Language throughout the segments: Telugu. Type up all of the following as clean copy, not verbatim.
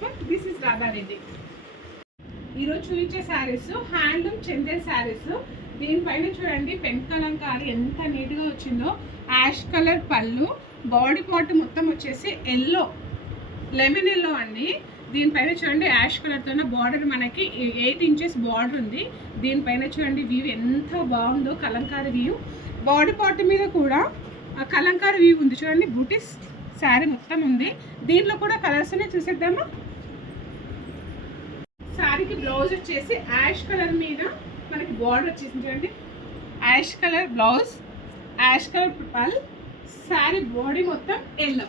ట్రాన్స్ఫర్. This is Radha Reddy. ఈరోజు చూపించే శారీస్ హ్యాండ్లూమ్ చందేరి శారీస్. దీనిపైన చూడండి పెన్ కలంకారీ ఎంత నీట్గా వచ్చిందో. యాష్ కలర్ పళ్ళు, బాడీ పార్ట్ మొత్తం వచ్చేసి ఎల్లో, లెమన్ ఎల్లో అండి. దీనిపైన చూడండి యాష్ కలర్తో బార్డర్, మనకి 8 ఇంచెస్ బార్డర్ ఉంది. దీనిపైన చూడండి వ్యూ ఎంత బాగుందో, కలంకారీ వ్యూ. బాడీ పార్ట్ మీద కూడా కలంకారీ వ్యూ ఉంది చూడండి. బూటీస్ శారీ మొత్తం ఉంది. దీంట్లో కూడా కలర్స్ అనే చూసేద్దామా. శారీకి బ్లౌజ్ వచ్చేసి యాష్ కలర్ మీద మనకి బార్డర్ వచ్చేసింది చూడండి. Ash colour blouse, ash colour pallu, sari body మొత్తం yellow.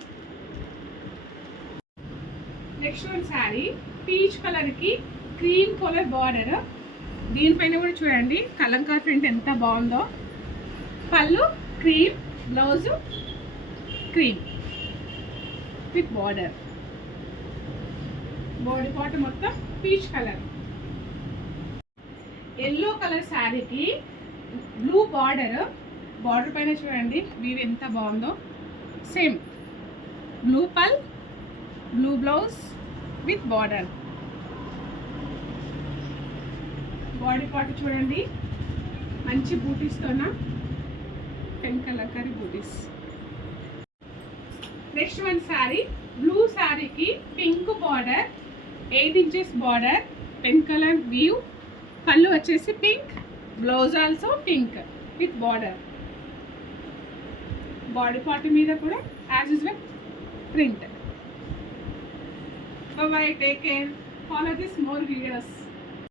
Next one sari peach కలర్కి క్రీమ్ కలర్ బార్డర్. దీనిపైన కూడా చూడండి కలంకారీ ప్రింట్ ఎంత బాగుందో. Pallu cream, blouse cream with border. Body part మొత్తం పీచ్ కలర్. ఎల్లో కలర్ శారీకి బ్లూ బార్డర్. బార్డర్ పైన చూడండి వ్యూ ఎంత బాగుందో. Same blue pallu, blue blouse with border. Body part చూడండి మంచి బూటీస్తోన పెన్ కలంకారీ బూటీస్. నెక్స్ట్ వన్ శారీ బ్లూ శారీకి pink border, 8 inches border, pen colour view. పళ్ళు వచ్చేసి pink, blouse also pink with border. Body part మీద కూడా as usual print. Bye bye, take care. Follow this more videos.